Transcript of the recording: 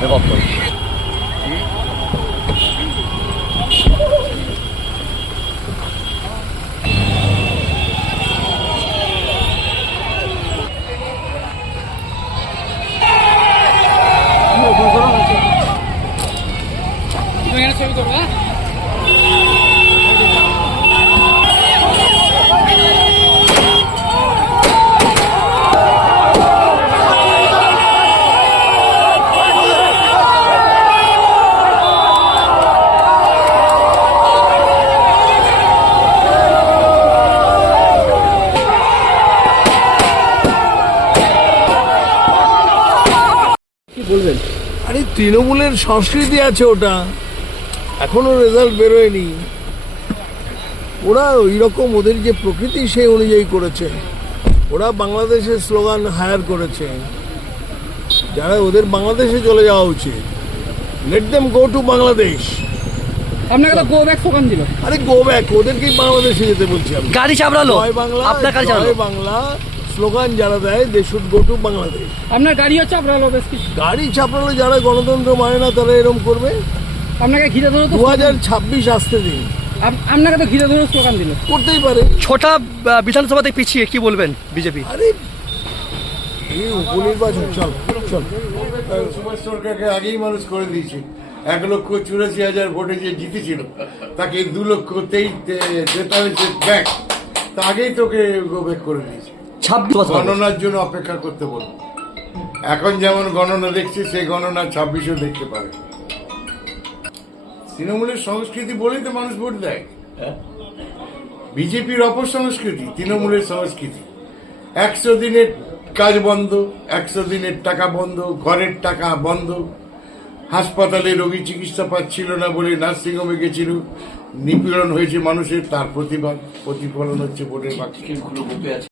Levantou. Amanhã? হ্যাঁ? আরে তৃণমূলের সংস্কৃতি আছে ওটা। এখনও রেজাল্ট বেরোয়নি। ওরা ওই রকম ওদের যে প্রকৃতি সেই অনুযায়ী করেছে। ওরা বাংলাদেশের স্লোগান হায়ার করেছে। যারা ওদের বাংলাদেশে চলে যাওয়া উচিত। Let them go to Bangladesh আপনাকে তো গো ব্যাক স্লোগান দিল। আরে গো ব্যাক ওদেরকেই বাংলাদেশে যেতে বলছি আমি। গাড়ি চাপড়ালো। আপনার গাড়ি চাপড়ালো। বাংলা। স্লোগান যারা দেয় they should go to Bangladesh আপনার গাড়িও চাপড়ালো বেশ কিছু। গাড়ি চাপড়ালে যারা গণতন্ত্র মানে না তারা এরকম করবে। আপনাকে ঘিরে ধরে তো দু হাজার ছাব্বিশ আসতে দিন। আপনাকে তো ঘিরে ধরে স্লোগান দিল। করতেই পারে। ছোটা বিধানসভাতে পিছিয়ে কি বলবেন বিজেপি? আরে এই উপনির্বাচন চল চল। সুভাষ সরকারকে আগেই মানুষ করে দিয়েছে। এক লক্ষ চুরাশি হাজার ভোটে যে জিতেছিল তাকে দু লক্ষ তেইশ তেতাল্লিশ ব্যাক। তা আগেই তোকে গোবেক করে দিয়েছে। ছাব্বিশ বছর গণনার জন্য অপেক্ষা করতে বলব এখন যেমন গণনা দেখছে সেই গণনা ছাব্বিশও দেখতে পারে তৃণমূলের সংস্কৃতি বলেই তো মানুষ ভোট দেয়। বিজেপির অপসংস্কৃতি তৃণমূলের সংস্কৃতি। একশো দিনের কাজ বন্ধ একশো দিনের টাকা বন্ধ ঘরের টাকা বন্ধ। হাসপাতালে রোগী চিকিৎসা পাচ্ছিল না বলে নার্সিংহোমে গেছিল। নিপীড়ন হয়েছে মানুষের তার প্রতিবাদ প্রতিফলন হচ্ছে ভোটের বাক্সে